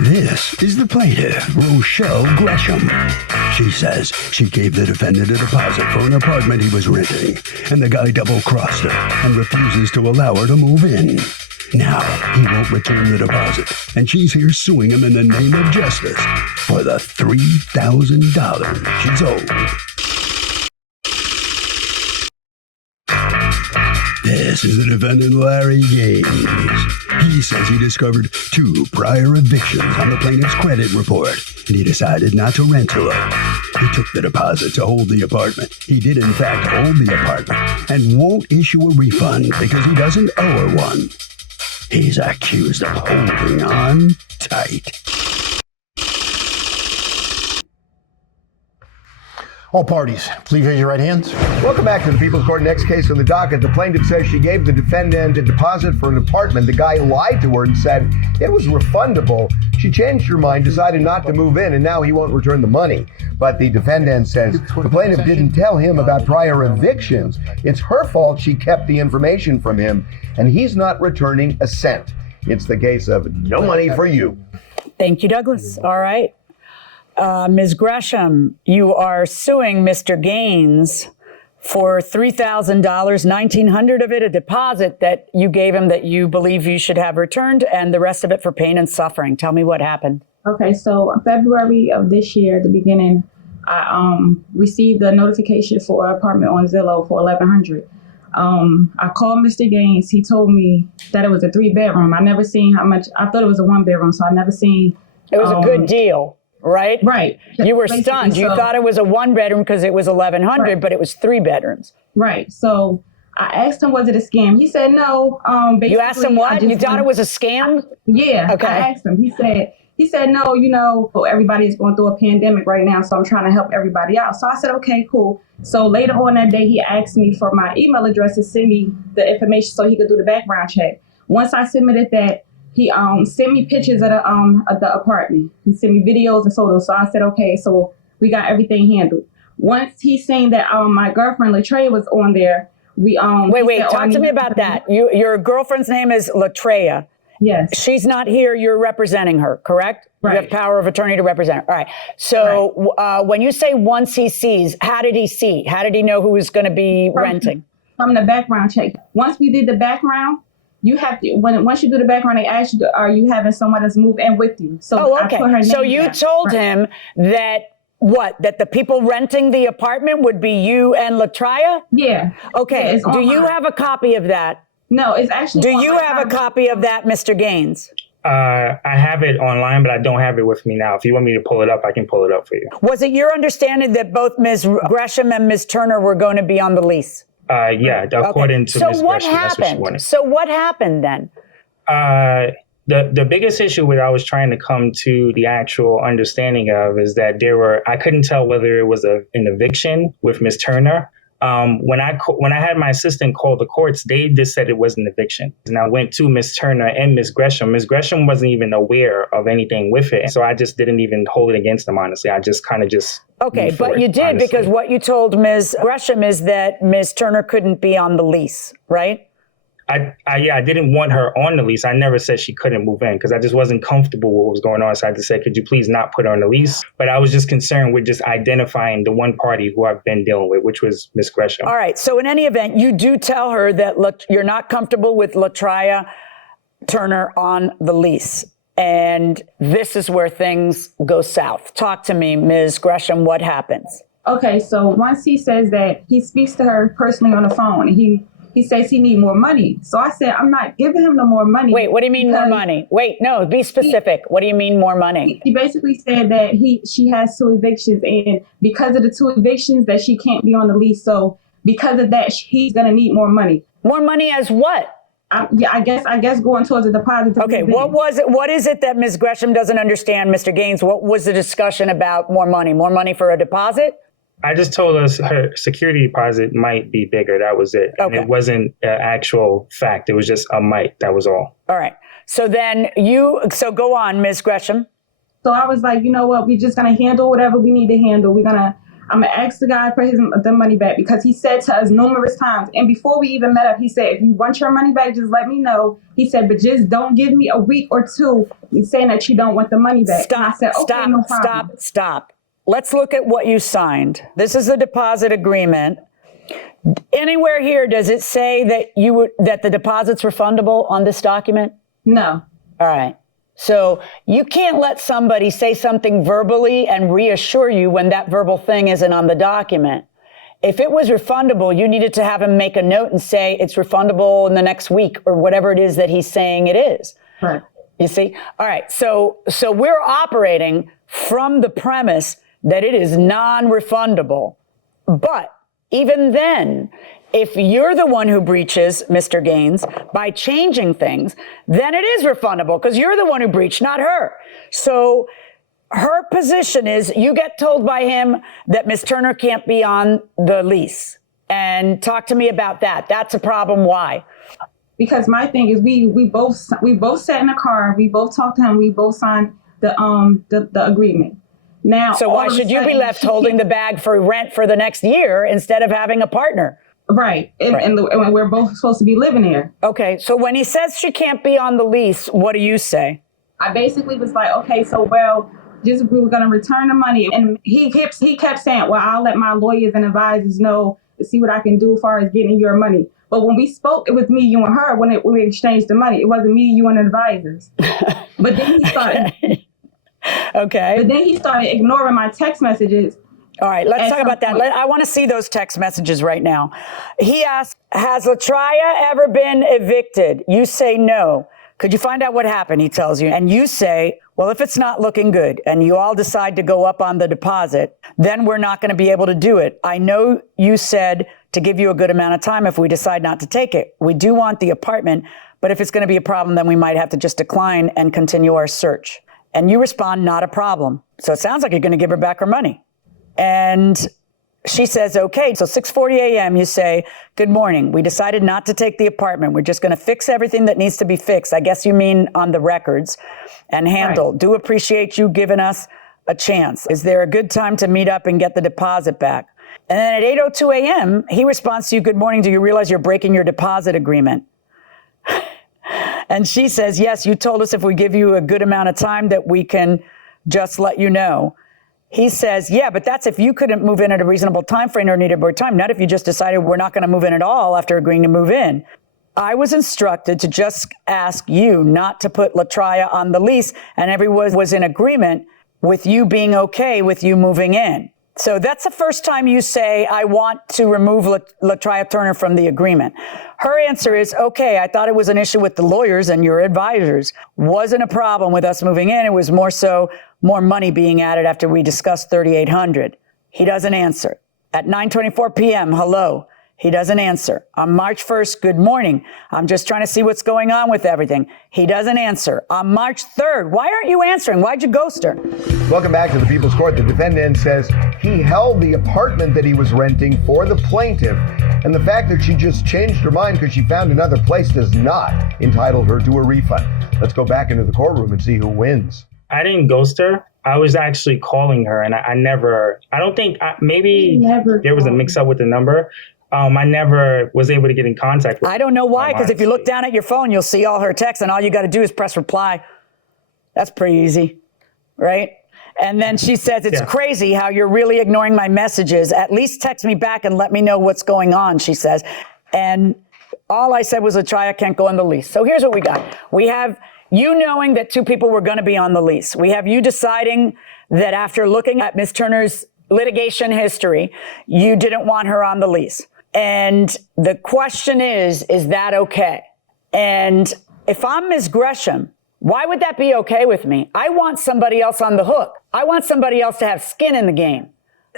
This is the plaintiff, Rochelle Gresham. She says she gave the defendant a deposit for an apartment he was renting, and the guy double-crossed her and refuses to allow her to move in. Now, he won't return the deposit, and she's here suing him in the name of justice for the $3,000 she's owed. This is the defendant, Larry Gaines. He says he discovered 2 prior evictions on the plaintiff's credit report, and he decided not to rent to her. He took the deposit to hold the apartment. He did, in fact, hold the apartment and won't issue a refund because he doesn't owe her one. He's accused of holding on tight. All parties, please raise your right hands. Welcome back to the People's Court. Next case on the docket. The plaintiff says she gave the defendant a deposit for an apartment. The guy lied to her and said it was refundable. She changed her mind, decided not to move in, and now he won't return the money. But the defendant says the plaintiff didn't tell him about prior evictions. It's her fault she kept the information from him, and he's not returning a cent. It's the case of no money for you. Thank you, Douglas. All right. Ms. Gresham, you are suing Mr. Gaines for $3,000, $1,900 of it a deposit that you gave him that you believe you should have returned, and the rest of it for pain and suffering. Tell me what happened. Okay, so February of this year, at the beginning, I received a notification for an apartment on Zillow for $1,100. I called Mr. Gaines. He told me that it was a 3-bedroom. I never seen how much. I thought it was a 1-bedroom, so I never seen. It was a good deal. Right? Right. You were stunned. You thought it was a 1-bedroom because it was $1,100, right, but it was 3 bedrooms. Right. So I asked him, was it a scam? He said no. You asked him what? You thought it was a scam? Yeah. Okay. I asked him. He said no, everybody's going through a pandemic right now, so I'm trying to help everybody out. So I said, okay, cool. So later on that day, he asked me for my email address to send me the information so he could do the background check. Once I submitted that, he sent me pictures of the apartment. He sent me videos and photos. So I said, okay, so we got everything handled. Once he seen that my girlfriend Latreia was on there, we wait, talk to me about that. Your girlfriend's name is Latreia. Yes. She's not here. You're representing her, correct? Right. You have power of attorney to represent her. All right. So when you say once he sees, how did he see? How did he know who was going to be renting? From the background check. Once we did the background, you have to, once you do the background, they ask you, are you having someone that's moved in with you? So okay. I put her name so you told him that that the people renting the apartment would be you and Latreia? Yeah. Okay. Yeah, do you have a copy of that? No, it's actually. Do you have a copy of that, Mr. Gaines? I have it online, but I don't have it with me now. If you want me to pull it up, I can pull it up for you. Was it your understanding that both Ms. Gresham and Ms. Turner were going to be on the lease? Yeah, according to Ms. Gresham. So what happened? So what happened then? The biggest issue that I was trying to come to the actual understanding of is that I couldn't tell whether it was an eviction with Ms. Turner. When I had my assistant call the courts, they just said it was an eviction. And I went to Ms. Turner and Ms. Gresham. Ms. Gresham wasn't even aware of anything with it. So I just didn't even hold it against them, honestly. I just kind of just... Okay, but you did, honestly. Because what you told Ms. Gresham is that Ms. Turner couldn't be on the lease, right? I didn't want her on the lease. I never said she couldn't move in because I just wasn't comfortable with what was going on. So I just said, could you please not put her on the lease? But I was just concerned with just identifying the one party who I've been dealing with, which was Ms. Gresham. All right. So in any event, you do tell her that you're not comfortable with Latreia Turner on the lease. And this is where things go south. Talk to me, Ms. Gresham, what happens? Okay, so once he says that he speaks to her personally on the phone, and he says he need more money. So I said, I'm not giving him no more money. Wait, what do you mean more money? Wait, no, be specific. What do you mean more money? He basically said that she has 2 evictions, and because of the 2 evictions that she can't be on the lease. So because of that, he's going to need more money. More money as what? I guess going towards a deposit. Okay, what was it? What is it that Ms. Gresham doesn't understand, Mr. Gaines? What was the discussion about more money? More money for a deposit? I just told us her security deposit might be bigger. That was it. Okay. And it wasn't an actual fact. It was just a might. That was all. All right. So then so go on, Ms. Gresham. So I was like, you know what? We're just going to handle whatever we need to handle. I'm going to ask the guy for the money back, because he said to us numerous times, and before we even met up, he said, if you want your money back, just let me know. He said, but just don't give me a week or two saying that you don't want the money back. Stop, and I said, okay, no problem. stop. Let's look at what you signed. This is the deposit agreement. Anywhere here does it say that the deposit's refundable on this document? No. All right. So you can't let somebody say something verbally and reassure you when that verbal thing isn't on the document. If it was refundable, you needed to have him make a note and say it's refundable in the next week or whatever it is that he's saying it is. Right. You see? All right. So we're operating from the premise that it is non-refundable. But even then, if you're the one who breaches, Mr. Gaines, by changing things, then it is refundable because you're the one who breached, not her. So her position is you get told by him that Ms. Turner can't be on the lease. And talk to me about that. That's a problem. Why? Because my thing is we both sat in a car, we both talked to him, we both signed the agreement. Now, so why should you be left holding the bag for rent for the next year instead of having a partner? Right. And we're both supposed to be living here. Okay. So when he says she can't be on the lease, what do you say? I basically was like, okay, so we were going to return the money. And he kept saying, well, I'll let my lawyers and advisors know to see what I can do as far as getting your money. But when we spoke, it was me, you, and her when we exchanged the money. It wasn't me, you, and advisors. But then he started. Okay. But then he started ignoring my text messages. All right, let's talk about that. I want to see those text messages right now. He asked, has LaTraya ever been evicted? You say no. Could you find out what happened? He tells you. And you say, well, if it's not looking good and you all decide to go up on the deposit, then we're not going to be able to do it. I know you said to give you a good amount of time if we decide not to take it. We do want the apartment, but if it's going to be a problem, then we might have to just decline and continue our search. And you respond, not a problem. So it sounds like you're going to give her back her money. And she says, okay. So 6:40 a.m., you say, good morning. We decided not to take the apartment. We're just going to fix everything that needs to be fixed. I guess you mean on the records and handle. Right. Do appreciate you giving us a chance. Is there a good time to meet up and get the deposit back? And then at 8:02 a.m., he responds to you, good morning. Do you realize you're breaking your deposit agreement? And she says, yes, you told us if we give you a good amount of time that we can just let you know. He says, yeah, but that's if you couldn't move in at a reasonable time frame or needed more time, not if you just decided we're not going to move in at all after agreeing to move in. I was instructed to just ask you not to put LaTraya on the lease, and everyone was in agreement with you being okay with you moving in. So that's the first time you say, I want to remove LaTraya Turner from the agreement. Her answer is, okay, I thought it was an issue with the lawyers and your advisors. Wasn't a problem with us moving in. It was more so more money being added after we discussed $3,800. He doesn't answer. At 9:24 p.m., hello. He doesn't answer. On March 1st, good morning. I'm just trying to see what's going on with everything. He doesn't answer. On March 3rd, why aren't you answering? Why'd you ghost her? Welcome back to the People's Court. The defendant says he held the apartment that he was renting for the plaintiff, and the fact that she just changed her mind because she found another place does not entitle her to a refund. Let's go back into the courtroom and see who wins. I didn't ghost her. I was actually calling her, and maybe there was a mix-up with the number. I never was able to get in contact with her. I don't know why, because if you look down at your phone, you'll see all her texts, and all you got to do is press reply. That's pretty easy, right? And then she says, it's crazy how you're really ignoring my messages. At least text me back and let me know what's going on, she says. And all I said was, LaTraya can't go on the lease. So here's what we got. We have you knowing that two people were going to be on the lease. We have you deciding that after looking at Ms. Turner's litigation history, you didn't want her on the lease. And the question is that okay? And if I'm Ms. Gresham, why would that be okay with me? I want somebody else on the hook. I want somebody else to have skin in the game.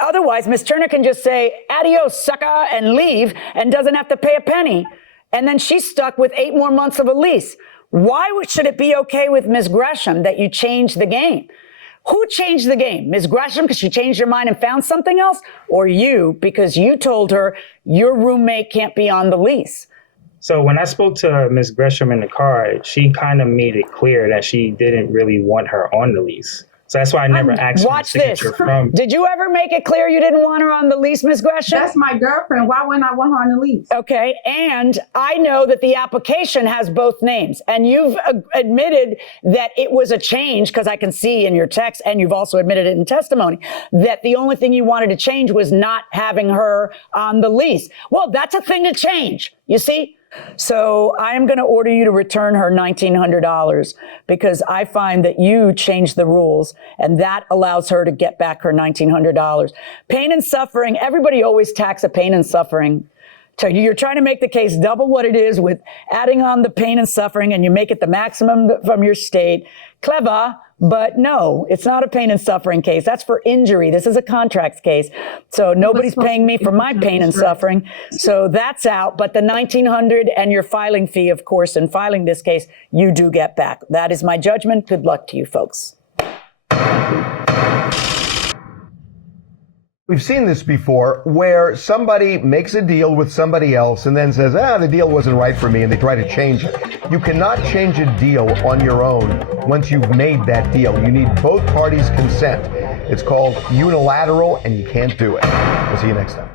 Otherwise, Ms. Turner can just say, adios, sucker, and leave, and doesn't have to pay a penny. And then she's stuck with 8 more months of a lease. Why should it be okay with Ms. Gresham that you changed the game? Who changed the game? Ms. Gresham because she changed her mind and found something else? Or you because you told her your roommate can't be on the lease? So when I spoke to Ms. Gresham in the car, she kind of made it clear that she didn't really want her on the lease. So that's why I never asked for a Watch this. signature from. Did you ever make it clear you didn't want her on the lease, Ms. Gresham? That's my girlfriend. Why wouldn't I want her on the lease? Okay, and I know that the application has both names, and you've admitted that it was a change, because I can see in your text, and you've also admitted it in testimony, that the only thing you wanted to change was not having her on the lease. Well, that's a thing to change, you see? So I am going to order you to return her $1,900 because I find that you changed the rules and that allows her to get back her $1,900. Pain and suffering, everybody always tacks a pain and suffering. So you're trying to make the case double what it is with adding on the pain and suffering, and you make it the maximum from your state. Clever, but no, it's not a pain and suffering case. That's for injury. This is a contracts case. So nobody's paying me for my pain and suffering. So that's out. But the $1,900 and your filing fee, of course, in filing this case, you do get back. That is my judgment. Good luck to you folks. We've seen this before where somebody makes a deal with somebody else and then says, the deal wasn't right for me, and they try to change it. You cannot change a deal on your own once you've made that deal. You need both parties' consent. It's called unilateral, and you can't do it. We'll see you next time.